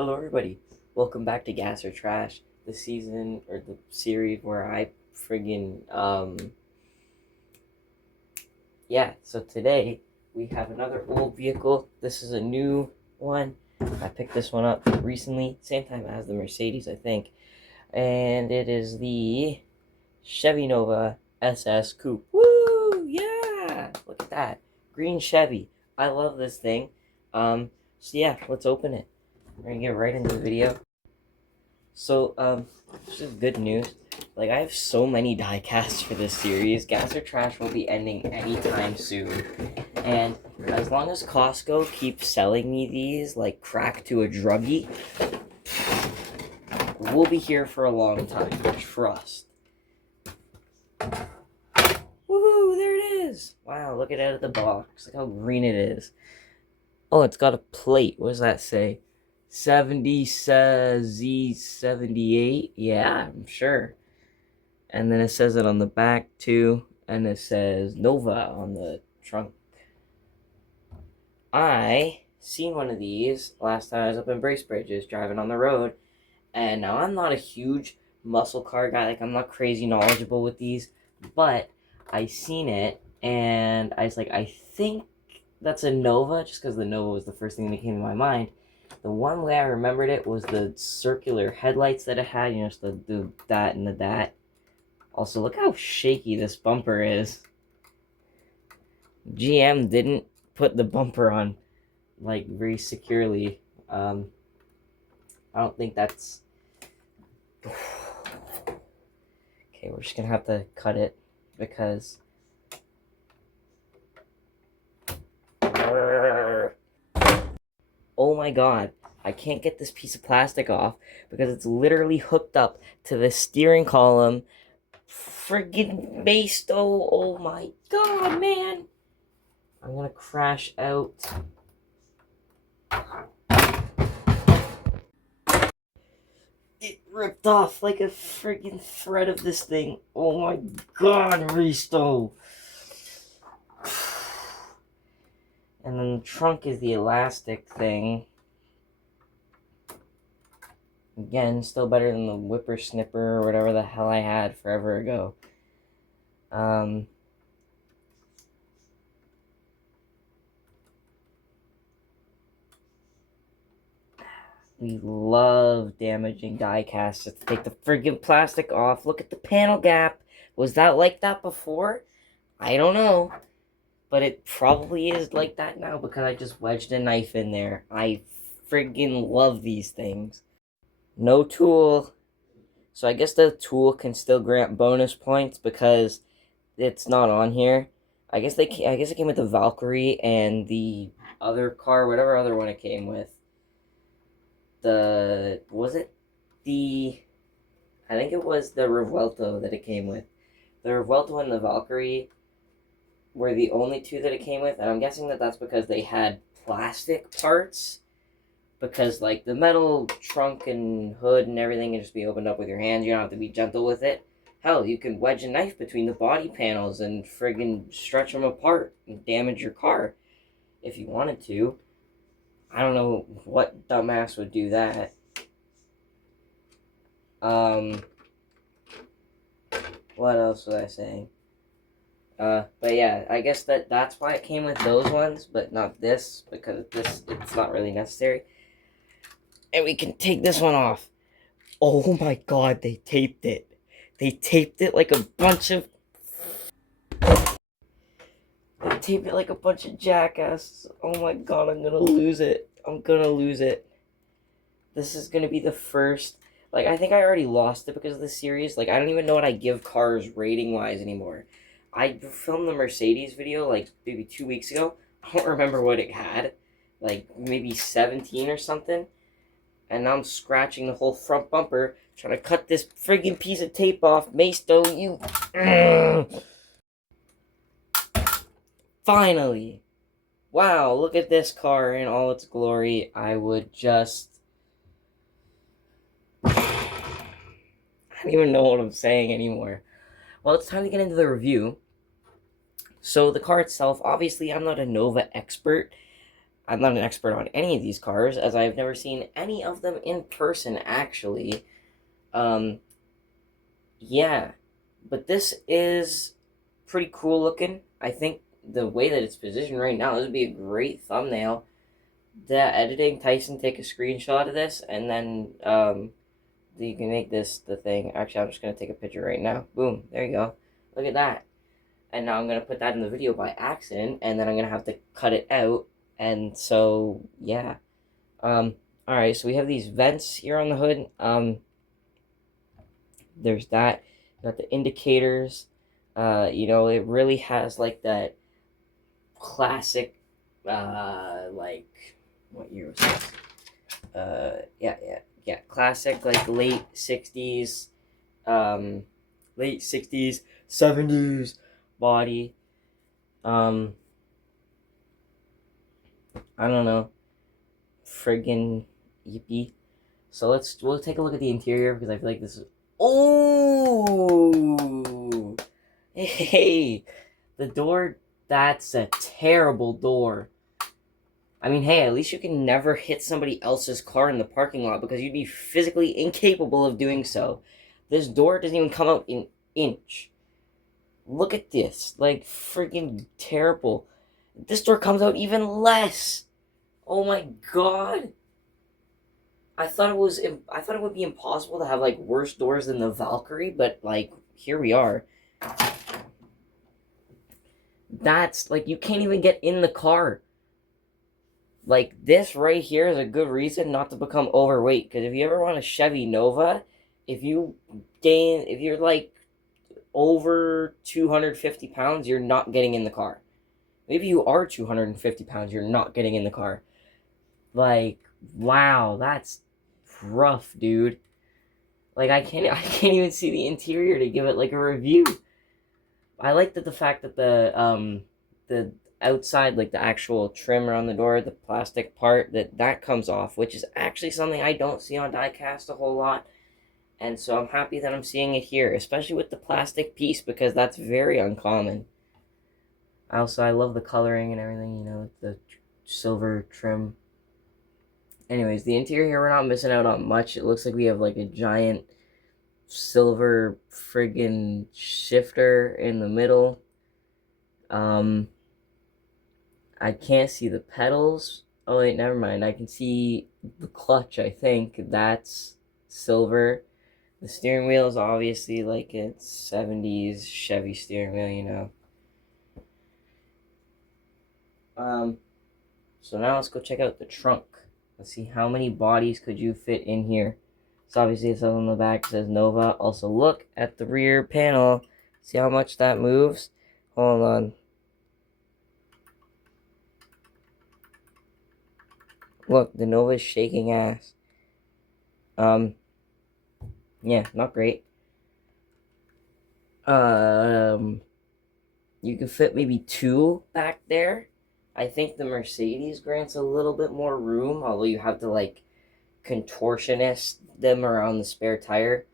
Hello, everybody. Welcome back to Gas or Trash, the season or the series where I friggin' yeah. So today we have another old vehicle. This is a new one. I picked this one up recently, same time as the Mercedes, I think, and it is the Chevy Nova SS Coupe. Woo! Yeah! Look at that green Chevy. I love this thing. So yeah, let's open it. We're gonna get right into the video. So, this is good news. Like, I have so many die casts for this series. Gas or Trash will be ending anytime soon. And as long as Costco keeps selling me these, like crack to a druggie, we'll be here for a long time. Trust. Woohoo, there it is! Wow, look at it out of the box. Look how green it is. Oh, it's got a plate. What does that say? 70 says Z78. Yeah, I'm sure. And then it says it on the back too, and it says Nova on the trunk. I seen one of these last time I was up in Bracebridge driving on the road, and now I'm not a huge muscle car guy. Like, I'm not crazy knowledgeable with these, but I seen it and I was like, I think that's a Nova, just because the Nova was the first thing that came to my mind. The one way I remembered it was the circular headlights that it had, you know, just the that and the that. Also, look how shaky this bumper is. GM didn't put the bumper on, like, very securely. I don't think that's... Okay, we're just gonna have to cut it, because... Oh my god, I can't get this piece of plastic off, because it's literally hooked up to the steering column. Friggin' Basto, oh my god, man! I'm gonna crash out. It ripped off like a friggin' thread of this thing. Oh my god, Risto! And then the trunk is the elastic thing. Again, still better than the whippersnipper or whatever the hell I had forever ago. We love damaging die casts. Let's take the friggin' plastic off. Look at the panel gap. Was that like that before? I don't know. But it probably is like that now because I just wedged a knife in there. I friggin' love these things. No tool. So I guess the tool can still grant bonus points because it's not on here. I guess it came with the Valkyrie and the other car, whatever other one it came with. I think it was the Revuelto that it came with. The Revuelto and the Valkyrie were the only two that it came with, and I'm guessing that that's because they had plastic parts, because, like, the metal trunk and hood and everything can just be opened up with your hands. You don't have to be gentle with it. Hell, you can wedge a knife between the body panels and friggin' stretch them apart and damage your car if you wanted to. I don't know what dumbass would do that. What else was I saying? But yeah, I guess that's why it came with those ones, but not this, because it's not really necessary. And we can take this one off. Oh my god, they taped it. They taped it like a bunch of... They taped it like a bunch of jackasses. Oh my god, I'm gonna lose it. I'm gonna lose it. This is gonna be the first... Like, I think I already lost it because of the series. Like, I don't even know what I give cars rating-wise anymore. I filmed the Mercedes video, like, maybe 2 weeks ago. I don't remember what it had. Like, maybe 17 or something. And now I'm scratching the whole front bumper, trying to cut this friggin' piece of tape off. Masto, you... Finally! Wow, look at this car in all its glory. I would just... I don't even know what I'm saying anymore. Well, it's time to get into the review. So the car itself, obviously I'm not a Nova expert. I'm not an expert on any of these cars, as I've never seen any of them in person, actually. Yeah, but this is pretty cool looking. I think the way that it's positioned right now, this would be a great thumbnail. The editing, Tyson, take a screenshot of this, and then you can make this the thing. Actually, I'm just gonna take a picture right now. Boom, there you go. Look at that. And now I'm gonna put that in the video by accident, and then I'm gonna have to cut it out. And so yeah. All right. So we have these vents here on the hood. There's that. You got the indicators. It really has like that classic, like what year was this? Yeah, classic like late '60s, late '60s, '70s body. I don't know, friggin' yippee. So we'll take a look at the interior because I feel like this is. Oh, hey, the door. That's a terrible door. I mean, hey, at least you can never hit somebody else's car in the parking lot because you'd be physically incapable of doing so. This door doesn't even come out an inch. Look at this. Like, freaking terrible. This door comes out even less. Oh my god. I thought it would be impossible to have, like, worse doors than the Valkyrie, but, like, here we are. That's, like, you can't even get in the car. Like, this right here is a good reason not to become overweight. Because if you ever want a Chevy Nova, if you're like over 250 pounds, you're not getting in the car. Maybe you are 250 pounds, you're not getting in the car. Like, wow, that's rough, dude. Like, I can't even see the interior to give it like a review. I like the fact that the outside, like the actual trim around the door, the plastic part, that comes off, which is actually something I don't see on diecast a whole lot. And so I'm happy that I'm seeing it here, especially with the plastic piece, because that's very uncommon. Also, I love the coloring and everything, the silver trim. Anyways, the interior here, we're not missing out on much. It looks like we have like a giant silver friggin' shifter in the middle. I can't see the pedals. Oh wait, never mind. I can see the clutch, I think. That's silver. The steering wheel is obviously like it's 70s Chevy steering wheel, So now let's go check out the trunk. Let's see how many bodies could you fit in here. So obviously it says on the back, it says Nova. Also look at the rear panel. See how much that moves? Hold on. Look, the Nova is shaking ass. Yeah, not great. You can fit maybe 2 back there. I think the Mercedes grants a little bit more room, although you have to, like, contortionist them around the spare tire.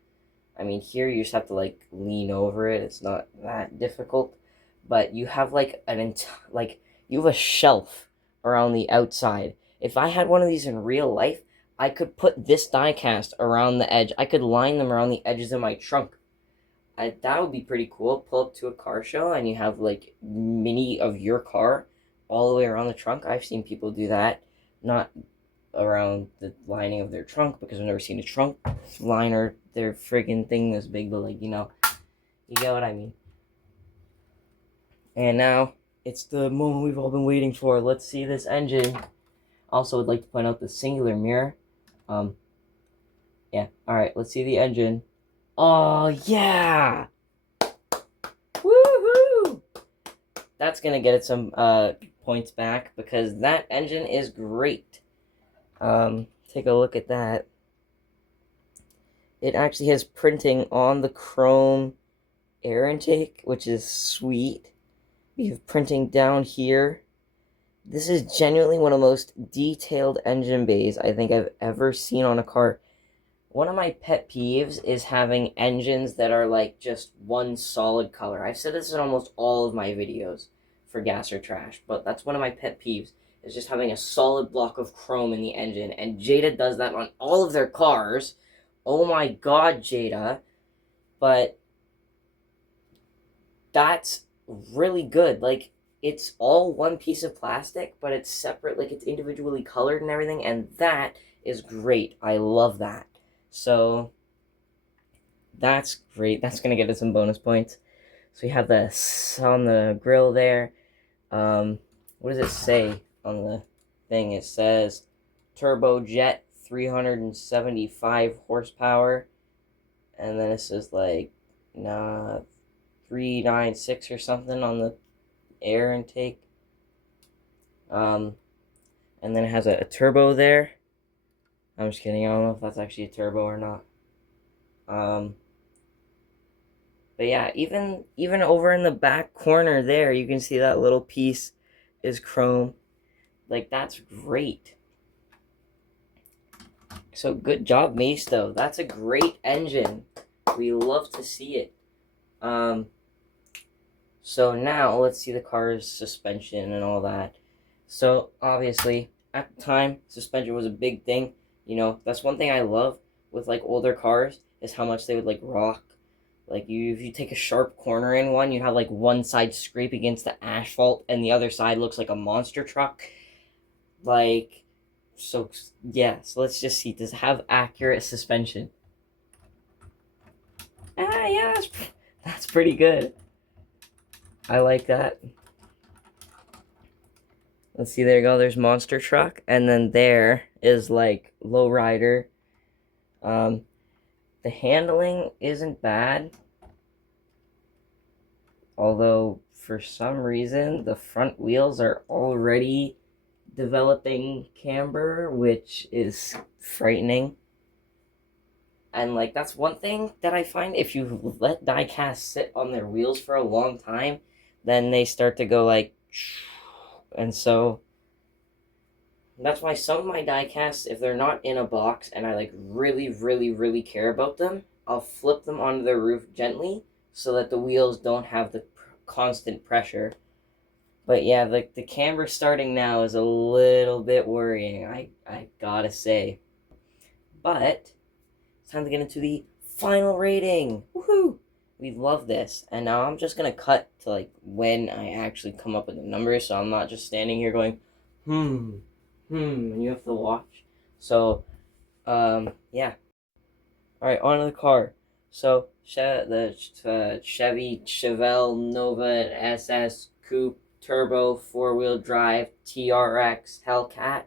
I mean, here you just have to, like, lean over it. It's not that difficult. But you have, like, you have a shelf around the outside. If I had one of these in real life, I could put this die-cast around the edge. I could line them around the edges of my trunk. That would be pretty cool. Pull up to a car show and you have, like, mini of your car all the way around the trunk. I've seen people do that. Not around the lining of their trunk, because I've never seen a trunk liner, their friggin' thing this big, but, like, you get what I mean. And now, it's the moment we've all been waiting for. Let's see this engine. Also, would like to point out the singular mirror. Yeah, alright, let's see the engine. Oh, yeah! Woohoo! That's gonna get it some, points back, because that engine is great. Take a look at that. It actually has printing on the chrome air intake, which is sweet. We have printing down here. This is genuinely one of the most detailed engine bays I think I've ever seen on a car. One of my pet peeves is having engines that are like just one solid color. I've said this in almost all of my videos for Gas or Trash, but that's one of my pet peeves. is just having a solid block of chrome in the engine, and Jada does that on all of their cars. Oh my god, Jada. But that's really good. Like, it's all one piece of plastic, but it's separate, like it's individually colored and everything, and that is great. I love that. So that's great. That's gonna get us some bonus points. So we have this on the grill there. What does it say on the thing? It says turbojet 375 horsepower, and then it says like 396 or something on the air intake. And then it has a turbo there. I'm just kidding. I don't know if that's actually a turbo or not. But yeah, even over in the back corner there, you can see that little piece is chrome. Like, that's great. So good job, Maisto. That's a great engine. We love to see it. So now let's see the car's suspension and all that. So obviously, at the time, suspension was a big thing. You know, that's one thing I love with like older cars is how much they would like rock. Like if you take a sharp corner in one, you have like one side scrape against the asphalt and the other side looks like a monster truck. Like, so yeah, so let's just see. Does it have accurate suspension? Yeah, that's pretty good. I like that. Let's see, there you go. There's monster truck, and then there is like lowrider. The handling isn't bad, although for some reason the front wheels are already developing camber, which is frightening. And like, that's one thing that I find, if you let diecast sit on their wheels for a long time, then they start to go like, and so that's why some of my diecasts, if they're not in a box and I like really, really, really care about them, I'll flip them onto the roof gently so that the wheels don't have the constant pressure. But yeah, like the camber starting now is a little bit worrying, I gotta say. But it's time to get into the final rating. Woohoo! We love this. And now I'm just gonna cut to like when I actually come up with the numbers, so I'm not just standing here going, and you have to watch. So, yeah. Alright, on to the car. So, the Chevy Nova SS Coupe Turbo 4-wheel drive TRX Hellcat.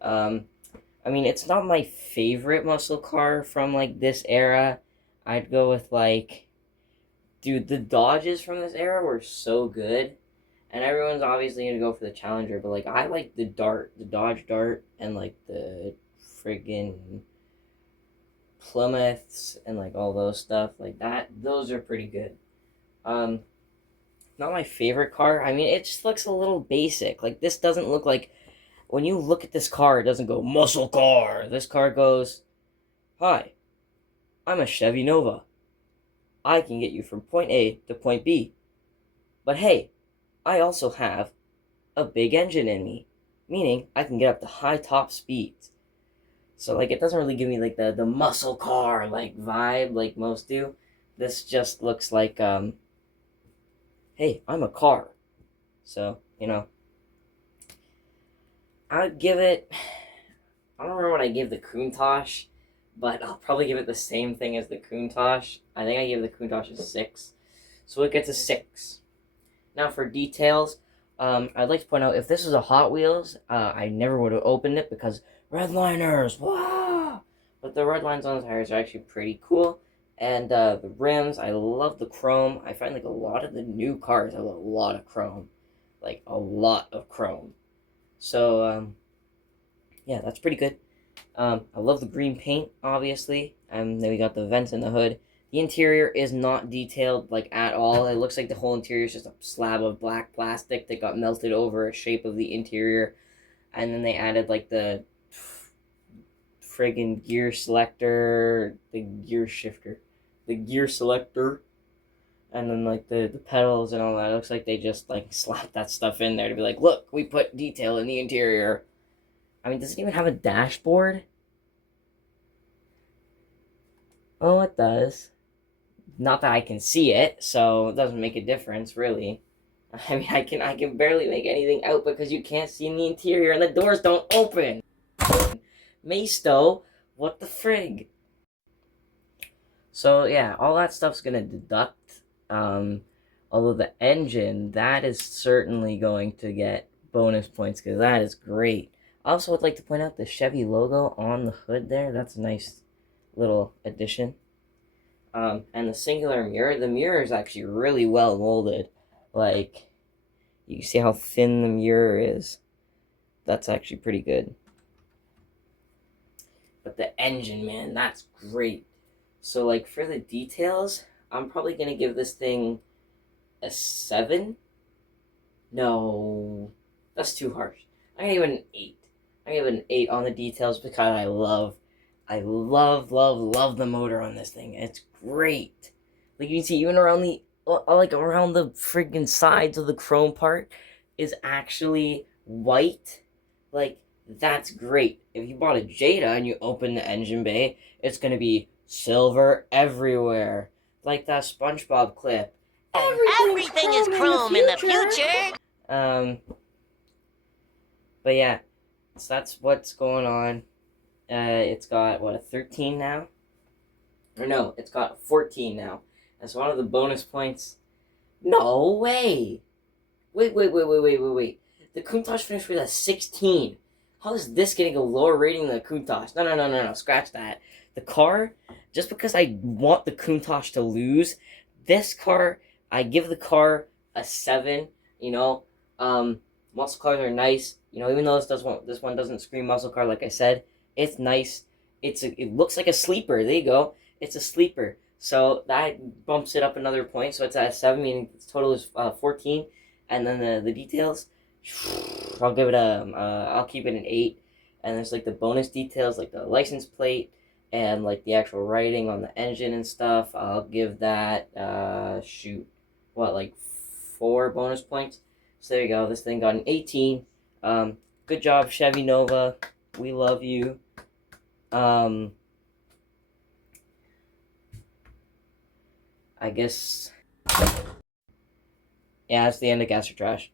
I mean, it's not my favorite muscle car from like this era. I'd go with like, dude, the Dodges from this era were so good. And everyone's obviously gonna go for the Challenger, but like I like the Dodge Dart, and like the friggin' Plymouths and like all those stuff like that. Those are pretty good. Not my favorite car. I mean, it just looks a little basic. Like, this doesn't look like, when you look at this car, it doesn't go muscle car. This car goes, hi, I'm a Chevy Nova. I can get you from point A to point B. But hey, I also have a big engine in me, meaning I can get up to high top speeds. So like, it doesn't really give me like the muscle car like vibe like most do. This just looks like hey, I'm a car. So, you know, I'd give it, I don't remember what I gave the Countach, but I'll probably give it the same thing as the Countach. I think I gave the Countach a 6. So it gets a 6. Now for details, I'd like to point out, if this was a Hot Wheels, I never would have opened it because redliners, wow! But the red lines on the tires are actually pretty cool. And the rims, I love the chrome. I find like a lot of the new cars have a lot of chrome. Like a lot of chrome. So, yeah, that's pretty good. I love the green paint, obviously. Then we got the vents in the hood. The interior is not detailed, like, at all. It looks like the whole interior is just a slab of black plastic that got melted over a shape of the interior. And then they added, like, the friggin' gear selector, the gear shifter, the gear selector. And then like the pedals and all that. It looks like they just like slapped that stuff in there to be like, look, we put detail in the interior. I mean, does it even have a dashboard? Oh, it does. Not that I can see it, so it doesn't make a difference, really. I mean, I can barely make anything out because you can't see in the interior and the doors don't open. Maisto, what the frig? So yeah, all that stuff's gonna deduct. Um, Although the engine, that is certainly going to get bonus points because that is great. I also would like to point out the Chevy logo on the hood there. That's a nice little addition. And the singular mirror, the mirror is actually really well molded. Like, you can see how thin the mirror is. That's actually pretty good. But the engine, man, that's great. So, like, for the details, I'm probably going to give this thing a 7. No, that's too harsh. I'm going to give it an 8. I'm going to give it an 8 on the details because I love the motor on this thing. It's great. Like, you can see even around around the freaking sides of the chrome part is actually white. Like, that's great. If you bought a Jada and you open the engine bay, it's gonna be silver everywhere. Like that SpongeBob clip. Everything is chrome in the future. Um, but yeah, so that's what's going on. It's got, what, a 13 now? Or no, it's got 14 now. That's one of the bonus points. No way! Wait. The Countach finished with a 16. How is this getting a lower rating than the Countach? No. Scratch that. The car, just because I want the Countach to lose, this car, I give the car a 7. Muscle cars are nice. Even though this one doesn't scream muscle car like I said, it's nice. It looks like a sleeper. There you go. It's a sleeper. So that bumps it up another point. So it's at a 7, meaning its total is 14. And then the details, I'll give it I'll keep it an 8. And there's like the bonus details, like the license plate and like the actual writing on the engine and stuff. I'll give that, like 4 bonus points. So there you go. This thing got an 18. Good job, Chevy Nova. We love you. I guess, yeah, that's the end of Gas or Trash.